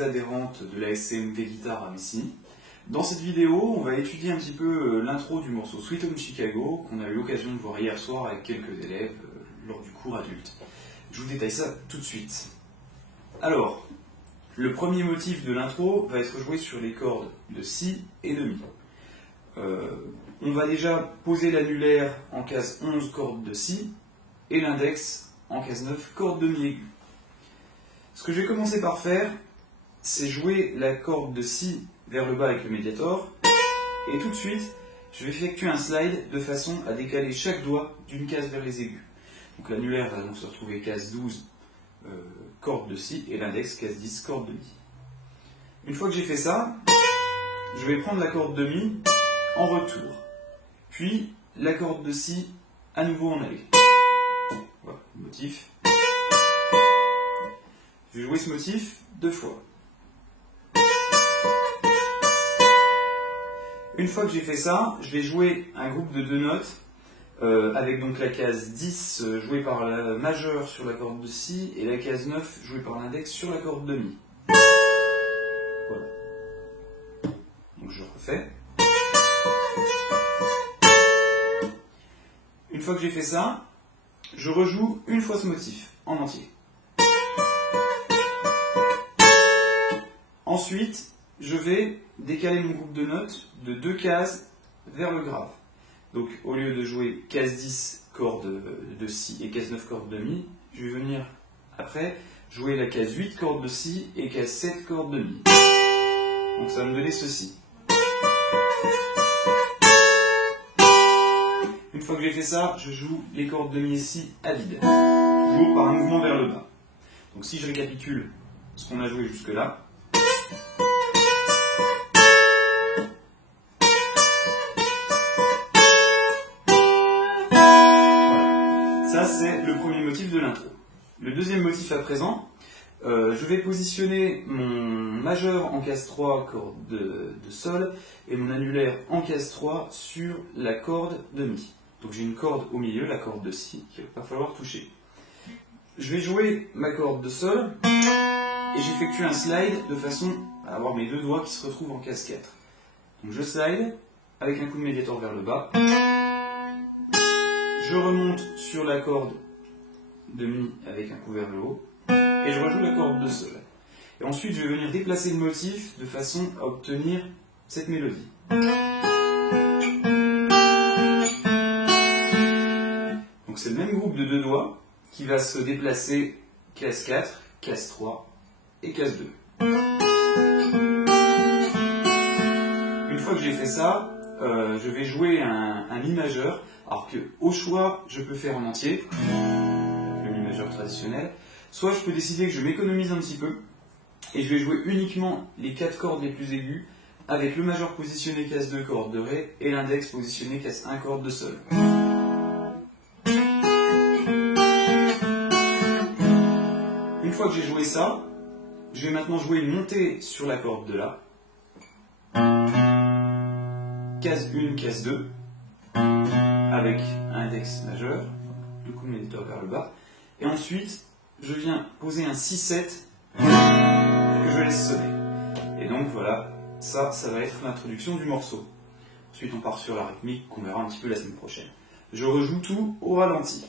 les adhérentes de la SCMV Guitare à Messiny. Dans cette vidéo, on va étudier un petit peu l'intro du morceau Sweet Home Chicago qu'on a eu l'occasion de voir hier soir avec quelques élèves lors du cours adulte. Je vous détaille ça tout de suite. Alors, le premier motif de l'intro va être joué sur les cordes de Si et de Mi. On va déjà poser l'annulaire en case 11 corde de Si et l'index en case 9 corde de Mi aiguë. Ce que je vais commencer par faire, c'est jouer la corde de Si vers le bas avec le médiator, et tout de suite, je vais effectuer un slide de façon à décaler chaque doigt d'une case vers les aigus. Donc l'annulaire va donc se retrouver case 12, corde de Si, et l'index case 10, corde de Mi. Une fois que j'ai fait ça, je vais prendre la corde de Mi en retour, puis la corde de Si à nouveau en aller. Voilà, le motif. Je vais jouer ce motif deux fois. Une fois que j'ai fait ça, je vais jouer un groupe de deux notes avec donc la case 10 jouée par la majeure sur la corde de Si et la case 9 jouée par l'index sur la corde de Mi. Voilà. Donc je refais. Une fois que j'ai fait ça, je rejoue une fois ce motif en entier. Ensuite, je vais décaler mon groupe de notes de deux cases vers le grave. Donc, au lieu de jouer case 10 corde de Si et case 9 corde de Mi, je vais venir après jouer la case 8 corde de Si et case 7 corde de Mi. Donc, ça va me donner ceci. Une fois que j'ai fait ça, je joue les cordes de Mi et Si à vide, toujours par un mouvement vers le bas. Donc, si je récapitule ce qu'on a joué jusque-là, ça, c'est le premier motif de l'intro. Le deuxième motif à présent, je vais positionner mon majeur en case 3, corde de Sol, et mon annulaire en case 3 sur la corde de Mi. Donc j'ai une corde au milieu, la corde de Si, qu'il va pas falloir toucher. Je vais jouer ma corde de Sol, et j'effectue un slide de façon à avoir mes deux doigts qui se retrouvent en case 4. Donc je slide, avec un coup de médiator vers le bas. Je remonte sur la corde de Mi avec un coup vers le haut, et je rejoue la corde de Sol. Et ensuite, je vais venir déplacer le motif de façon à obtenir cette mélodie. Donc c'est le même groupe de deux doigts qui va se déplacer case 4, case 3 et case 2. Une fois que j'ai fait ça, je vais jouer un Mi majeur. Alors que, au choix, je peux faire en entier, le Mi majeur traditionnel, soit je peux décider que je m'économise un petit peu, et je vais jouer uniquement les 4 cordes les plus aiguës, avec le majeur positionné case 2 corde de Ré, et l'index positionné case 1 corde de Sol. Une fois que j'ai joué ça, je vais maintenant jouer une montée sur la corde de La, case 1, case 2, avec un index majeur, le coup de médiator vers le bas, et ensuite je viens poser un 6-7 que je laisse sonner. Et donc voilà, ça va être l'introduction du morceau. Ensuite on part sur la rythmique qu'on verra un petit peu la semaine prochaine. Je rejoue tout au ralenti.